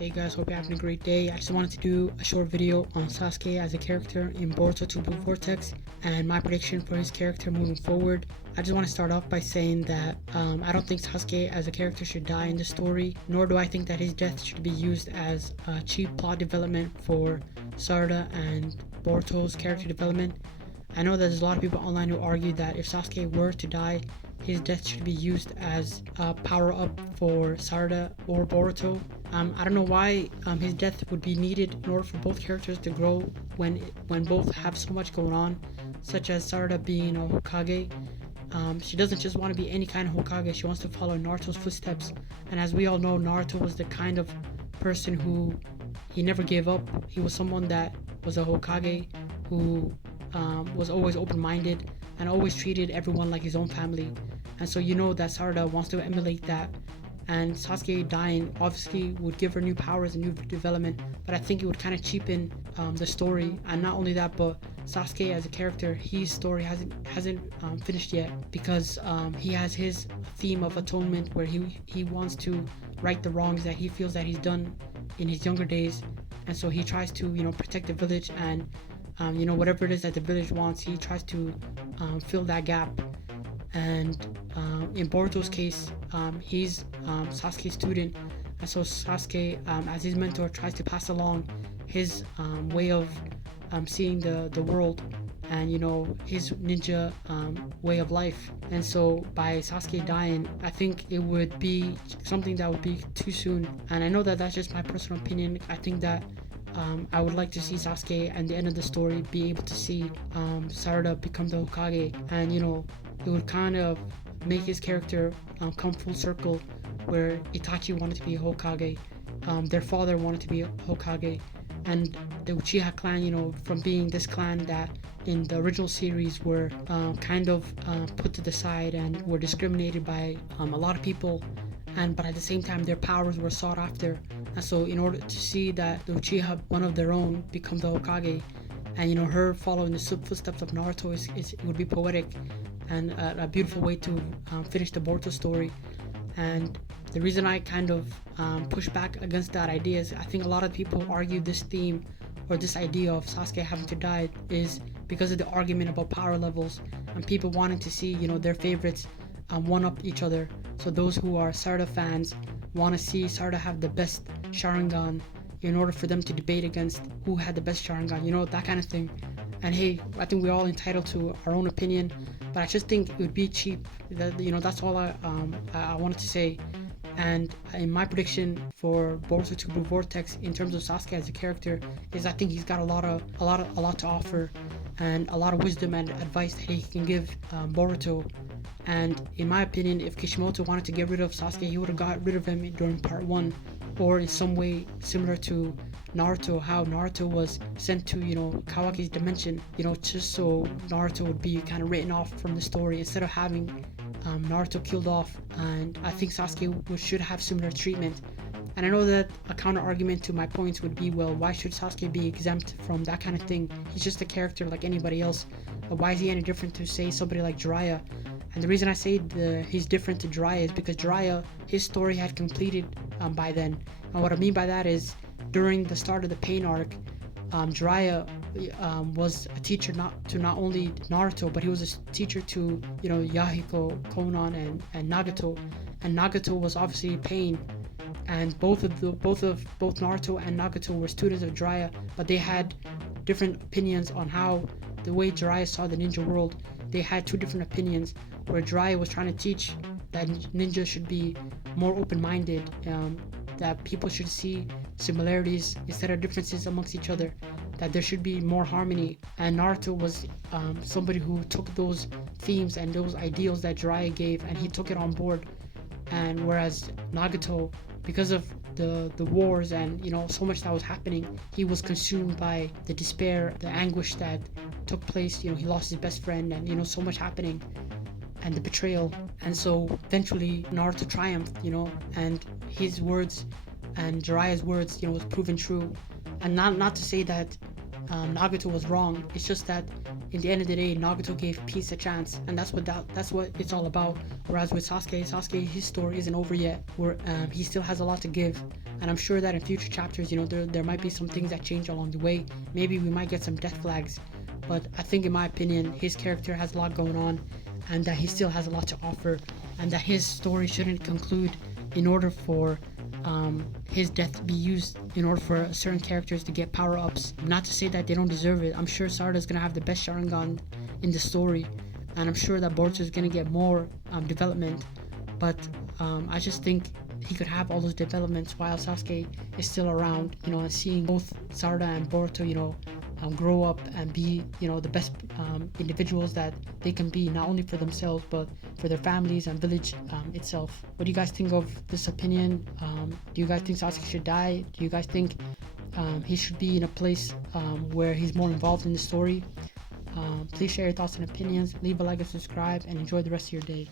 Hey guys, hope you're having a great day. I just wanted to do a short video on Sasuke as a character in Boruto to Vortex and my prediction for his character moving forward. I just want to start off by saying that I don't think Sasuke as a character should die in the story, nor do I think that his death should be used as cheap plot development for Sarada and Boruto's character development. I know that there's a lot of people online who argue that if Sasuke were to die, his death should be used as a power up for Sarada or Boruto. I don't know why his death would be needed in order for both characters to grow when both have so much going on, such as Sarada being a Hokage. She doesn't just want to be any kind of Hokage, she wants to follow Naruto's footsteps. And as we all know, Naruto was the kind of person who he never gave up. He was someone that was a Hokage who was always open-minded and always treated everyone like his own family. And so you know that Sarada wants to emulate that. And Sasuke dying obviously would give her new powers and new development, but I think it would kind of cheapen the story. And not only that, but Sasuke as a character, his story hasn't finished yet, because he has his theme of atonement, where he wants to right the wrongs that he feels that he's done in his younger days. And so he tries to protect the village, and whatever it is that the village wants, he tries to fill that gap. And in Boruto's case, he's Sasuke's student, and so Sasuke, as his mentor, tries to pass along his way of seeing the world, and his ninja way of life. And so by Sasuke dying, I think it would be something that would be too soon. And I know that that's just my personal opinion. I think that I would like to see Sasuke at the end of the story be able to see Sarada become the Hokage, and it would kind of make his character come full circle, where Itachi wanted to be a Hokage, their father wanted to be a Hokage, and the Uchiha clan, from being this clan that in the original series were kind of put to the side and were discriminated by a lot of people, but at the same time their powers were sought after. And so in order to see that the Uchiha, one of their own, become the Hokage, and her following the footsteps of Naruto it would be poetic and a beautiful way to finish the Boruto story. And the reason I kind of push back against that idea is I think a lot of people argue this theme or this idea of Sasuke having to die is because of the argument about power levels and people wanting to see their favorites one up each other. So those who are Sarada fans want to see Sarada have the best Sharingan in order for them to debate against who had the best Sharingan, that kind of thing. And hey, I think we're all entitled to our own opinion, but I just think it would be cheap. That's all I wanted to say. And in my prediction for Boruto to Vortex in terms of Sasuke as a character is I think he's got a lot to offer, and a lot of wisdom and advice that he can give Boruto. And in my opinion, if Kishimoto wanted to get rid of Sasuke, he would have got rid of him during part 1, or in some way similar to Naruto, how Naruto was sent to Kawaki's dimension, just so Naruto would be kind of written off from the story instead of having Naruto killed off. And I think Sasuke should have similar treatment. And I know that a counter argument to my points would be, well, why should Sasuke be exempt from that kind of thing? He's just a character like anybody else. Why is he any different to, say, somebody like Jiraya? And the reason I say he's different to Jiraya is because Jiraya, his story had completed by then. And what I mean by that is, during the start of the Pain arc, Jiraiya was a teacher not only Naruto, but he was a teacher to Yahiko, Konan, and Nagato. And Nagato was obviously Pain, and both Naruto and Nagato were students of Jiraiya, but they had different opinions on how the way Jiraiya saw the ninja world. They had two different opinions, where Jiraiya was trying to teach that ninjas should be more open-minded, that people should see similarities instead of differences amongst each other, that there should be more harmony. And Naruto was somebody who took those themes and those ideals that Jiraiya gave, and he took it on board. And whereas Nagato, because of the wars and so much that was happening, he was consumed by the despair, the anguish that took place. He lost his best friend, and so much happening, and the betrayal. And so eventually Naruto triumphed, and his words and Jiraiya's words, was proven true. And not to say that Nagato was wrong. It's just that in the end of the day, Nagato gave peace a chance, and that's what it's all about. Whereas with Sasuke, his story isn't over yet. Where he still has a lot to give, and I'm sure that in future chapters, there might be some things that change along the way. Maybe we might get some death flags, but I think, in my opinion, his character has a lot going on, and that he still has a lot to offer, and that his story shouldn't conclude in order for his death to be used in order for certain characters to get power-ups. Not to say that they don't deserve it. I'm sure Sarada's gonna have the best Sharingan in the story, and I'm sure that Boruto is gonna get more development, but I just think he could have all those developments while Sasuke is still around, and seeing both Sarada and Boruto, grow up and be, the best individuals that they can be, not only for themselves but for their families and village itself. What do you guys think of this opinion? Do you guys think Sasuke should die? Do you guys think he should be in a place where he's more involved in the story? Please share your thoughts and opinions. Leave a like and subscribe, and enjoy the rest of your day.